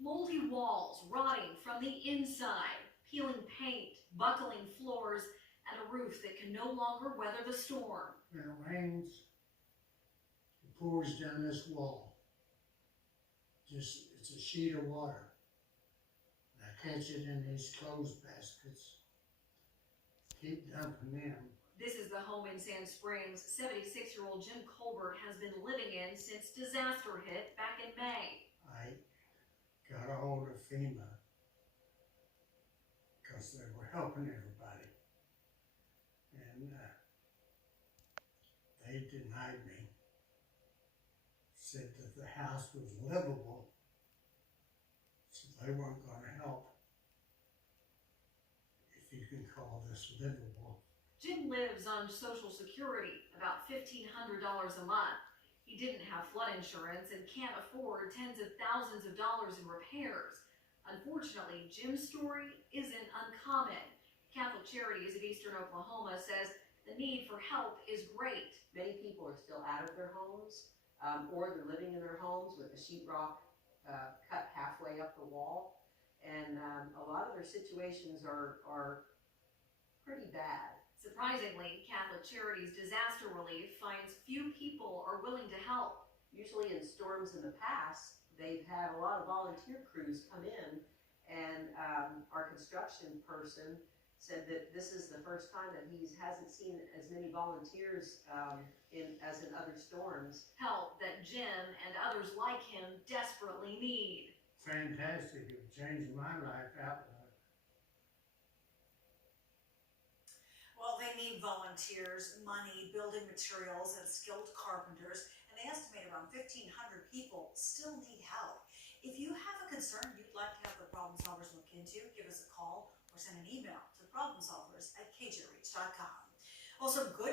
Moldy walls rotting from the inside, peeling paint, buckling floors, and a roof that can no longer weather the storm. When it rains, it pours down this wall. It's a sheet of water. And I catch it in these clothes baskets. Keep dumping them. This is the home in Sand Springs 76-year-old Jim Colbert has been living in since disaster hit back in May. I got a hold of FEMA because they were helping everybody. And they denied me. Said that the house was livable, so they weren't going to help. If you can call this livable. Jim lives on Social Security, about $1,500 a month. He didn't have flood insurance and can't afford tens of thousands of dollars in repairs. Unfortunately, Jim's story isn't uncommon. Catholic Charities of Eastern Oklahoma says the need for help is great. Many people are still out of their homes, or they're living in their homes with the sheetrock cut halfway up the wall. And a lot of their situations are pretty bad. Surprisingly, Catholic Charities Disaster Relief finds few people are willing to help. Usually in storms in the past, they've had a lot of volunteer crews come in, and our construction person said that this is the first time that he hasn't seen as many volunteers as in other storms. Help that Jim and others like him desperately need. Fantastic. It changed my life outlook. Well, they need volunteers, money, building materials, and skilled carpenters, and they estimate around 1,500 people still need help. If you have a concern you'd like to have the Problem Solvers look into, give us a call or send an email to problemsolvers@kjreach.com. Also, good